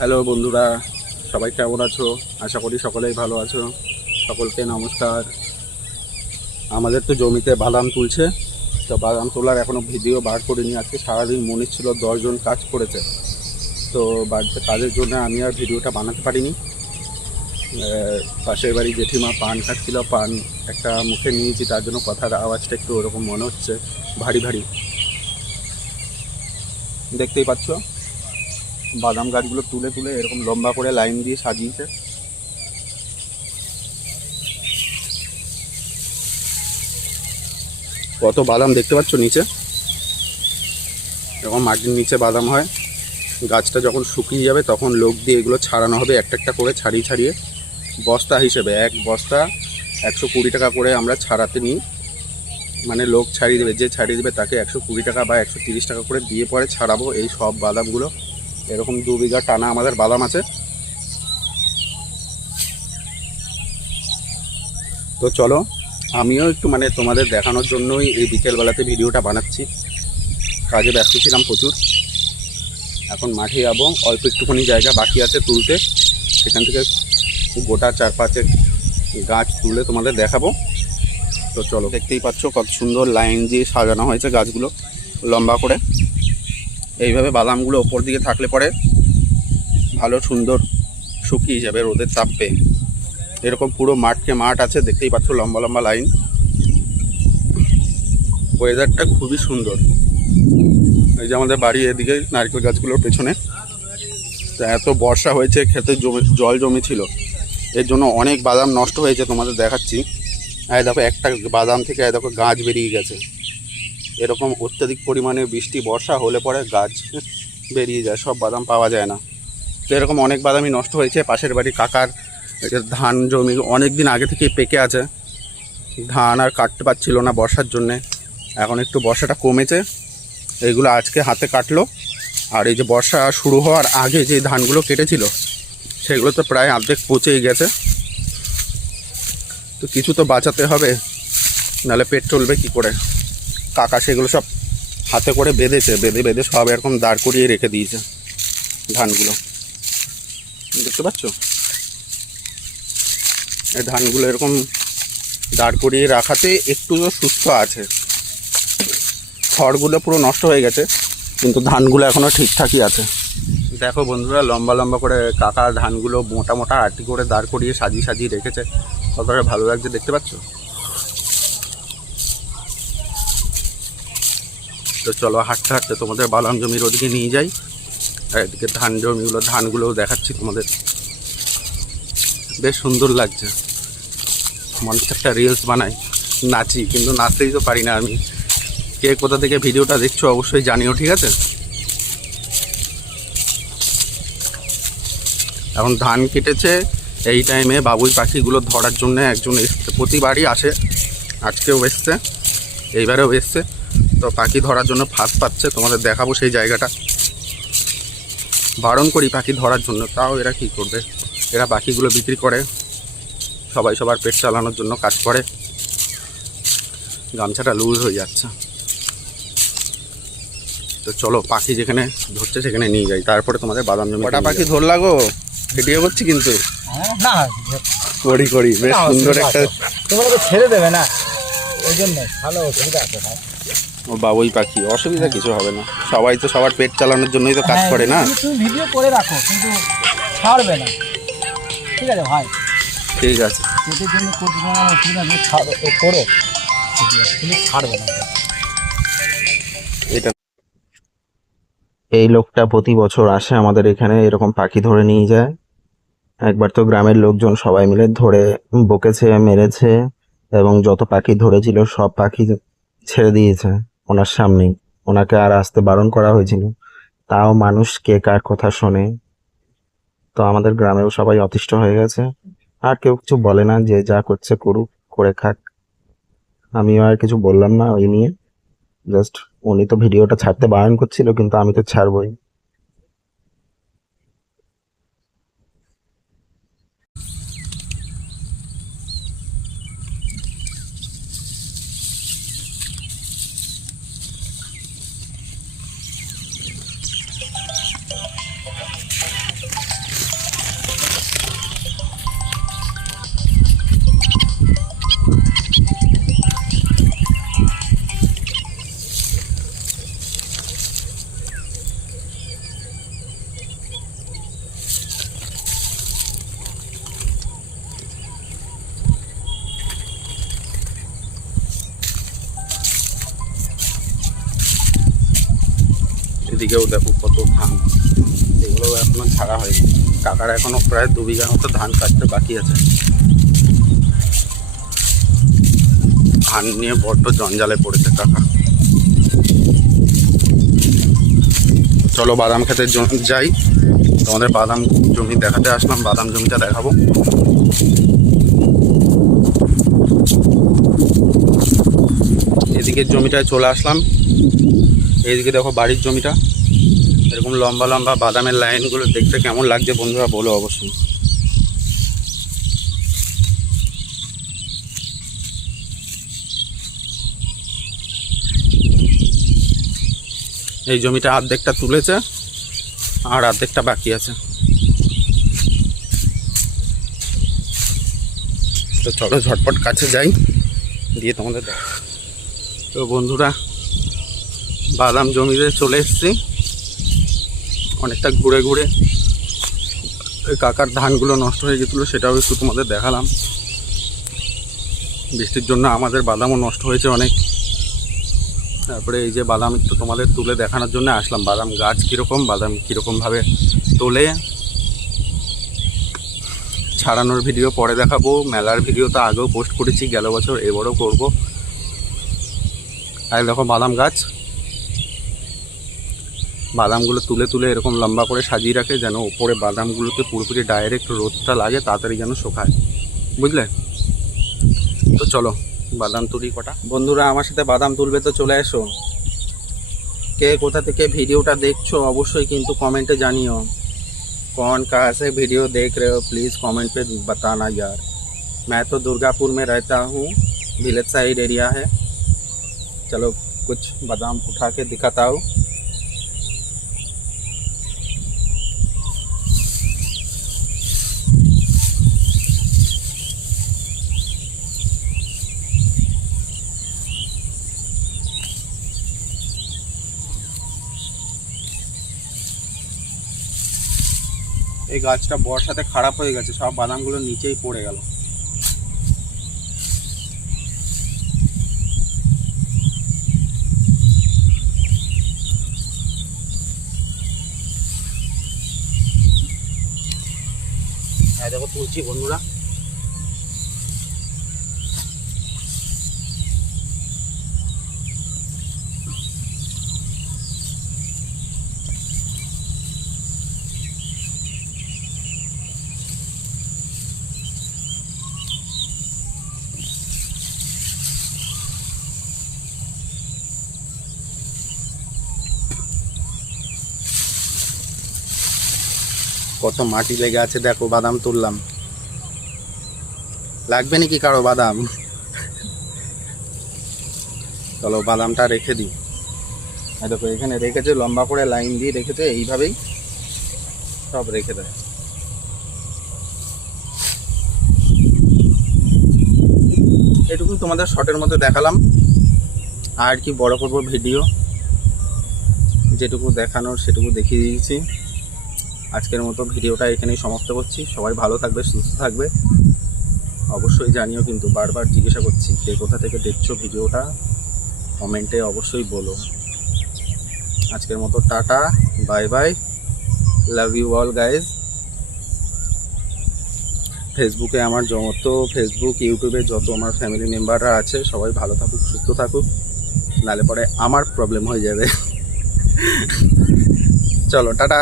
Hello বন্ধুরা, সবাই কেমন আছো? আশা করি সকলেই ভালো আছো। সকলকে নমস্কার। আমাদের তো জমিতে বাদাম তুলছে, তো বাদাম তোলার এখনও ভিডিও বার করিনি। আজকে সারাদিন মনে ছিল দশজন কাজ করেছে। তো বাড়িতে কাজের জন্য আমি আর ভিডিওটা বানাতে পারিনি। পাশের বাড়ি জেঠিমা পান খাচ্ছিল, পান একটা মুখে নিয়েছি, তার জন্য কথার আওয়াজটা একটু ওরকম মনে হচ্ছে, ভারী ভারী। দেখতেই পাচ্ছ? বাদাম গাছগুলো তুলে তুলে এরকম লম্বা করে লাইন দিয়ে সাজিয়েছে। কত বাদাম দেখতে পাচ্ছ নিচে? এরকম মাটির নিচে বাদাম হয়, গাছটা যখন শুকিয়ে যাবে তখন লোক দিয়ে এগুলো ছাড়ানো হবে একটা একটা করে ছাড়িয়ে ছাড়িয়ে। বস্তা হিসেবে, এক বস্তা একশো কুড়ি টাকা করে আমরা ছাড়াতে নিই। মানে লোক ছাড়িয়ে দেবে, যে ছাড়িয়ে দেবে তাকে একশো কুড়ি টাকা বা একশো তিরিশ টাকা করে দিয়ে পরে ছাড়াবো। এই সব বাদামগুলো এরকম দু বিঘা টানা আমাদের বাদাম আছে। তো চলো, আমিও একটু মানে তোমাদের দেখানোর জন্যই এই বিকেলবেলাতে ভিডিওটা বানাচ্ছি। কাজে ব্যস্ত ছিলাম প্রচুর। এখন মাঠে যাব, অল্প একটুখানি জায়গা বাকি আছে তুলতে। সেখান থেকে গোটা চার পাঁচেক গাছ তুলে তোমাদের দেখাবো। তো চলো। দেখতেই পাচ্ছ কত সুন্দর লাইন দিয়ে সাজানো হয়েছে গাছগুলো, লম্বা করে। এইভাবে বাদামগুলো ওপর দিকে থাকলে পরে ভালো সুন্দর শুকিয়ে যাবে রোদের তাপ। পেয়ে এরকম পুরো মাঠকে মাঠ আছে, দেখতেই পাচ্ছ লম্বা লম্বা লাইন। ওয়েদারটা খুবই সুন্দর। এই যে আমাদের বাড়ি এদিকে নারকেল গাছগুলোর পেছনে। এত বর্ষা হয়েছে, খেতে জমে, জল জমেছিল। এর জন্য অনেক বাদাম নষ্ট হয়েছে তোমাদের দেখাচ্ছি। এই দেখো একটা বাদাম থেকে দেখো গাছ বেরিয়ে গেছে। এরকম অত্যাধিক পরিমাণে বৃষ্টি, বর্ষা হলে পরে গাছ বেরিয়ে যায়, সব বাদাম পাওয়া যায় না। তো এরকম অনেক বাদামই নষ্ট হয়েছে। পাশের বাড়ি কাকার ধান জমি অনেক দিন আগে থেকেই পেকে আছে। ধান আর কাটতে পারছিল না বর্ষার জন্যে। এখন একটু বর্ষাটা কমেছে। এইগুলো আজকে হাতে কাটলো। আর এই যে বর্ষা শুরু হওয়ার আগে যে ধানগুলো কেটেছিল, সেগুলো তো প্রায় অর্ধেক পচেই গেছে। তো কিছু তো বাঁচাতে হবে, নাহলে পেট চলবে কী করে? কাকা সেগুলো সব হাতে করে বেঁধেছে, বেঁধে বেঁধে সব এরকম দাঁড় করিয়ে রেখে দিয়েছে ধানগুলো। দেখতে পাচ্ছ? এই ধানগুলো এরকম দাঁড় করিয়ে রাখাতে একটু সুস্থ আছে। খড়গুলো পুরো নষ্ট হয়ে গেছে, কিন্তু ধানগুলো এখনও ঠিকঠাকই আছে। দেখো বন্ধুরা, লম্বা লম্বা করে কাকা ধানগুলো মোটা মোটা আটি করে দাঁড় করিয়ে সাজিয়ে সাজিয়ে রেখেছে। কতটা ভালো লাগছে দেখতে পাচ্ছ? তো চলো হাঁটতে হাঁটতে তোমাদের বালাম জমির ওদিকে নিয়ে যাই। আর এদিকে ধান জমিগুলো, ধানগুলোও দেখাচ্ছি তোমাদের। বেশ সুন্দর লাগছে। মনে একটা রিলস বানাই। নাচি, কিন্তু নাচতেই তো পারি না আমি। কে কোথা থেকে ভিডিওটা দেখছ অবশ্যই জানিও, ঠিক আছে? এখন ধান কেটেছে। এই টাইমে বাবুই পাখিগুলো ধরার জন্য একজন এসছে। প্রতিবারই আসে। আজকেও এসছে। এইবারেও এসছে। তো পাখি ধরার জন্য ফাঁস পাচ্ছে তোমাদের দেখাবো সেই জায়গাটা। বারণ করি পাখি ধরার জন্য তাও এরা কী করবে? এরা পাখিগুলো বিক্রি করে সবাই সবার পেট চালানোর জন্য কাজ করে। গামছাটা লুজ হয়ে যাচ্ছে। তো চলো পাখি যেখানে ধরছে সেখানে নিয়ে যাই তারপরে তোমাদের বাদাম জমি কটা পাখি ধরলা গো? ভিডিও করছি কিন্তু। না। করি করি বেশ সুন্দর একটা আছে। তোমরা তো ছেড়ে দেবে না। ওই জন্য ভালো অসুবিধা আছে ভাই। ও বাবুই পাখি অসুবিধা কিছু হবে না। সবাই তো সবার পেট চালানোর জন্যই তো কাজ হ্যাঁ, করে না? তুমি- ভিডিও করে রাখো কিন্তু ছাড়বে না। ঠিক আছে ভাই? ঠিক আছে। পেটের জন্য করতে অসুবিধা নেই ছাড়ো করো। কিন্তু ছাড়বে না। এটা এই লোকটা প্রতি বছর আসে আমাদের এখানে এরকম পাখি ধরে নিয়ে যায়। একবার তো গ্রামের লোকজন সবাই মিলে ধরে বকেছে মেরেছে এবং যত পাখি ধরেছিল সব পাখি দিয়েছে ওনার সামনে। ওনাকে আর আসতে বারণ করা হয়েছিল। তাও মানুষ কে কার কথা শোনে? তো আমাদের গ্রামেও সবাই অতিষ্ঠ হয়ে গেছে। আর কেউ কিছু বলে না যে যা করছে করুক, করে খাক। আমিও আর কিছু বললাম না ওই নিয়ে। জাস্ট উনি তো ভিডিওটা ছাড়তে বারণ করছিল, কিন্তু আমি তো ছাড়বই। এদিকেও দেখো কত ধান। এগুলো এখনও ছাড়া হয়নি। কাকার এখনও প্রায় দু বিঘার মতো ধান কাটতে বাকি আছে। ধান নিয়ে বড্ড জঞ্জালে পড়েছে কাকা। চলো বাদাম খেতে যাই। তোমাদের বাদাম জমি দেখাতে আসলাম, বাদাম জমিটা দেখাবো। এদিকের জমিটায় চলে আসলাম। এইদিকে দেখো বাড়ির জমিটা। এরকম লম্বা লম্বা বাদামের লাইনগুলো দেখতে কেমন লাগছে বন্ধুরা বলো অবশ্যই। এই জমিটা অর্ধেকটা তুলেছে আর অর্ধেকটা বাকি আছে। তো চলো ঝটপট কাছে যাই দিয়ে তোমাদের দেখ তো বন্ধুরা বাদাম জমিতে চলে এসেছি। অনেকটা ঘুরে ঘুরে ওই কাকার ধানগুলো নষ্ট হয়ে গেছিল, সেটাও একটু তোমাদের দেখালাম। বৃষ্টির জন্য আমাদের বাদামও নষ্ট হয়েছে অনেক। তারপরে এই যে বাদাম একটু তোমাদের তুলে দেখানোর জন্য আসলাম। বাদাম গাছ কীরকম, বাদাম কীরকমভাবে তোলে। ছাড়ানোর ভিডিও পরে দেখাবো। মেলার ভিডিও তো আগেও পোস্ট করেছি, গেল বছর এবারও করব। আর দেখো বাদাম গাছ। বাদামগুলো তুলে তুলে এরকম লম্বা করে সাজিয়ে রাখে যেন ওপরে বাদামগুলোতে পুরোপুরি ডাইরেক্ট রোদটা লাগে তাড়াতাড়ি যেন শোকায় বুঝলে তো চলো বাদাম তুলি কটা বন্ধুরা আমার সাথে বাদাম তুলবে তো চলে এসো কে কোথা থেকে ভিডিওটা দেখছো অবশ্যই কিন্তু কমেন্টে জানিও कौन कहाँ से वीडियो देख रहे हो प्लीज़ कमेंट पे बताना यार मैं तो दुर्गापुर में रहता हूँ विलेज साइड एरिया है चलो कुछ बादाम उठा के दिखाता हूँ এই গাছটা বর্ষাতে খারাপ হয়ে গেছে, সব বাদামগুলো নিচেই পড়ে গেল। হ্যাঁ দেখো তুলছি বন্ধুরা। কত মাটি লেগে আছে দেখো, বাদাম তুললাম। লাগবে নাকি কারও বাদাম? চলো বাদামটা রেখে দিই। এই দেখো, এখানে রেখেছে, লম্বা করে লাইন দিয়ে রেখেছে, এইভাবেই সব রেখে দেয় এটুকু তোমাদের শর্টের মধ্যে দেখালাম। আর কি বড় করব ভিডিও? যেটুকু দেখানোর সেটুকু দেখিয়ে দিয়েছি। আজকের মতো ভিডিওটা এখানেই সমাপ্ত করছি। সবাই ভালো থাকবে, সুস্থ থাকবে। অবশ্যই জানিও কিন্তু, বারবার জিজ্ঞাসা করছি কে কোথা থেকে দেখছ ভিডিওটা, কমেন্টে অবশ্যই বলো। আজকের মতো tata, bye bye, love you all guys. ফেসবুকে আমার যত ফেসবুক, ইউটিউবে যত আমার ফ্যামিলি মেম্বাররা আছে, সবাই ভালো থাকুক, সুস্থ থাকুক, নালে পরে আমার প্রবলেম হয়ে যাবে। চলো, টাটা।